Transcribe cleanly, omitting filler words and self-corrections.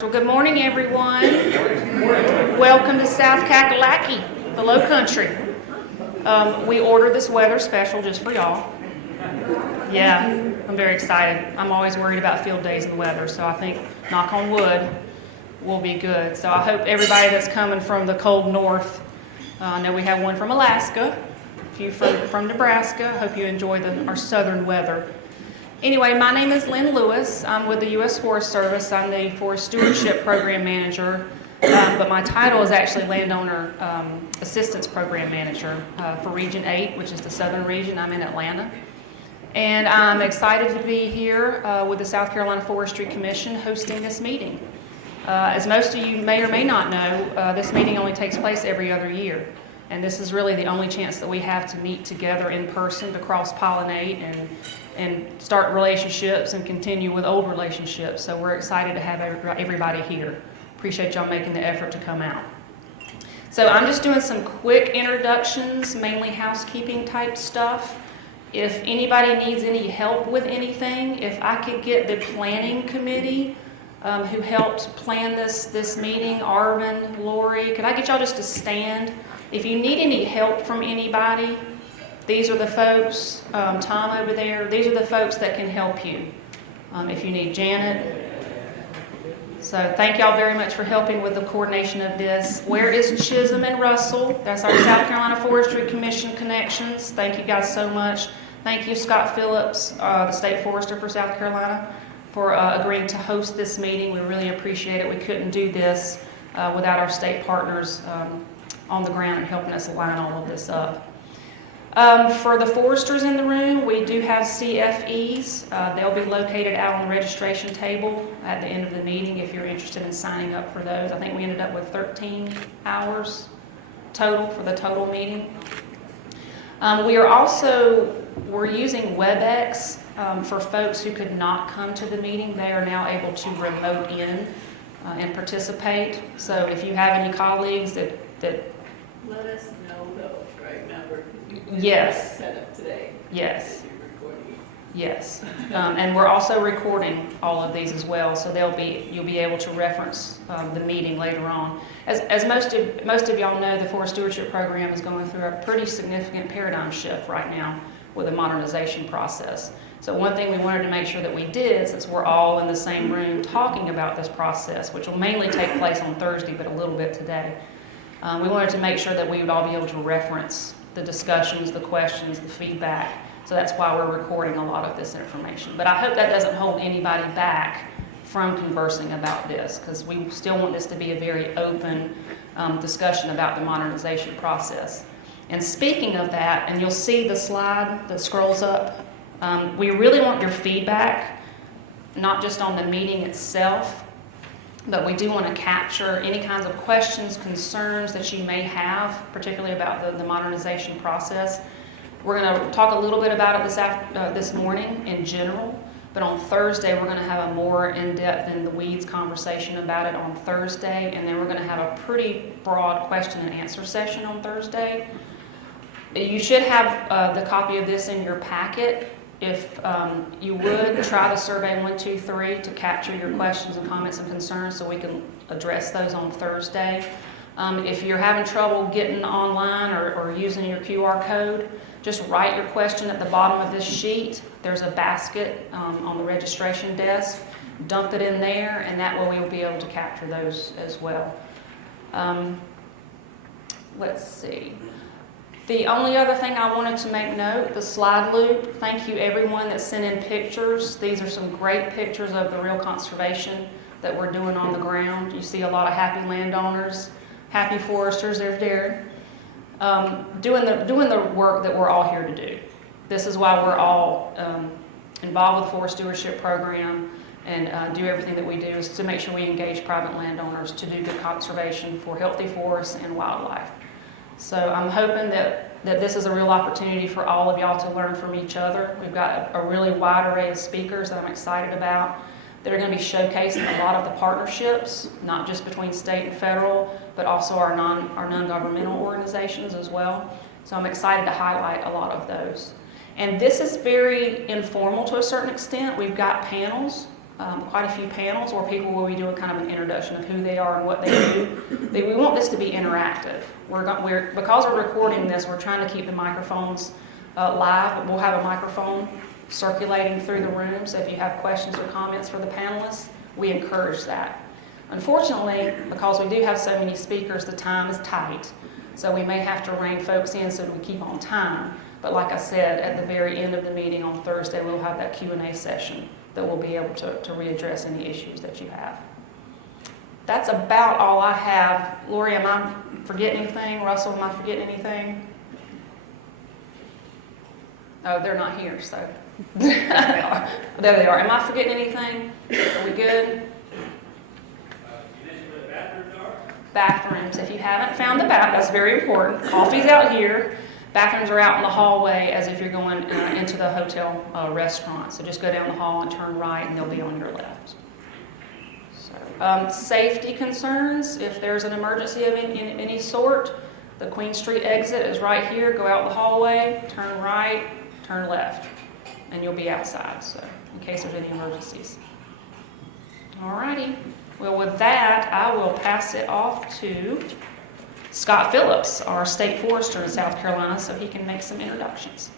Well, good morning, everyone. Welcome to South Kakalaki, the Low Country. We ordered this weather special just for y'all. Yeah, I'm very excited. I'm always worried about field days and the weather, so I think, knock on wood, we'll be good. So I hope everybody that's coming from the cold north, I know we have one from Alaska, a few from Nebraska. I hope you enjoy our southern weather. Anyway, my name is Lynn Lewis. I'm with the U.S. Forest Service. I'm the Forest Stewardship Program Manager, but my title is actually Landowner Assistance Program Manager for Region 8, which is the southern region. I'm in Atlanta. And I'm excited to be here with the South Carolina Forestry Commission hosting this meeting. As most of you may or may not know, this meeting only takes place every other year. And this is really the only chance that we have to meet together in person to cross-pollinate and start relationships and continue with old relationships. So we're excited to have everybody here. Appreciate y'all making the effort to come out. So I'm just doing some quick introductions, mainly housekeeping type stuff. If anybody needs any help with anything, if I could get the planning committee who helped plan this meeting, Arvin, Lori, could I get y'all just to stand? If you need any help from anybody, these are the folks, Tom over there, these are the folks that can help you. If you need Janet. So thank y'all very much for helping with the coordination of this. Where is Chisholm and Russell? That's our South Carolina Forestry Commission connections. Thank you guys so much. Thank you, Scott Phillips, the State Forester for South Carolina, for agreeing to host this meeting. We really appreciate it. We couldn't do this without our state partners on the ground and helping us line all of this up. For the foresters in the room, we do have CFEs. They'll be located out on the registration table at the end of the meeting if you're interested in signing up for those. I think we ended up with 13 hours total for the total meeting. We're using WebEx for folks who could not come to the meeting. They are now able to remote in and participate. So if you have any colleagues that let us know though, right now yes. Set up today. Yes. Yes. And we're also recording all of these as well, so you'll be able to reference the meeting later on. As most of y'all know, the Forest Stewardship Program is going through a pretty significant paradigm shift right now with the modernization process. So one thing we wanted to make sure that we did, since we're all in the same room talking about this process, which will mainly take place on Thursday, but a little bit today, we wanted to make sure that we would all be able to reference the discussions, the questions, the feedback. So that's why we're recording a lot of this information. But I hope that doesn't hold anybody back from conversing about this, because we still want this to be a very open discussion about the modernization process. And speaking of that, and you'll see the slide that scrolls up, we really want your feedback, not just on the meeting itself, but we do want to capture any kinds of questions, concerns that you may have, particularly about the modernization process. We're going to talk a little bit about it this morning in general, but on Thursday we're going to have a more in-depth in the weeds conversation about it on Thursday, and then we're going to have a pretty broad question and answer session on Thursday. You should have the copy of this in your packet. If you would, try the survey 123 to capture your questions and comments and concerns so we can address those on Thursday. If you're having trouble getting online or using your QR code, just write your question at the bottom of this sheet. There's a basket on the registration desk. Dump it in there, and that way we will be able to capture those as well. Let's see. The only other thing I wanted to make note, the slide loop. Thank you everyone that sent in pictures. These are some great pictures of the real conservation that we're doing on the ground. You see a lot of happy landowners, happy foresters. There's Darren, doing the work that we're all here to do. This is why we're all involved with the Forest Stewardship Program and do everything that we do, is to make sure we engage private landowners to do good conservation for healthy forests and wildlife. So I'm hoping that this is a real opportunity for all of y'all to learn from each other. We've got a really wide array of speakers that I'm excited about that are going to be showcasing a lot of the partnerships, not just between state and federal, but also our non-governmental organizations as well. So I'm excited to highlight a lot of those. And this is very informal to a certain extent. We've got panels quite a few panels where people will be doing kind of an introduction of who they are and what they do. We want this to be interactive. Because we're recording this, we're trying to keep the microphones live, but we'll have a microphone circulating through the room, so if you have questions or comments for the panelists, we encourage that. Unfortunately, because we do have so many speakers, the time is tight, so we may have to rein folks in so we keep on time. But like I said, at the very end of the meeting on Thursday, we'll have that Q&A session that we'll be able to readdress any issues that you have. That's about all I have. Lori, am I forgetting anything? Russell, am I forgetting anything? Oh, they're not here, so. There they are. Am I forgetting anything? Are we good? Bathrooms. If you haven't found the bath, that's very important. Coffee's out here. Bathrooms are out in the hallway as if you're going into the hotel restaurant. So just go down the hall and turn right, and they'll be on your left. So, safety concerns. If there's an emergency of any sort, the Queen Street exit is right here. Go out the hallway, turn right, turn left, and you'll be outside. So in case there's any emergencies. Alrighty. Well, with that, I will pass it off to Scott Phillips, our state forester in South Carolina, so he can make some introductions.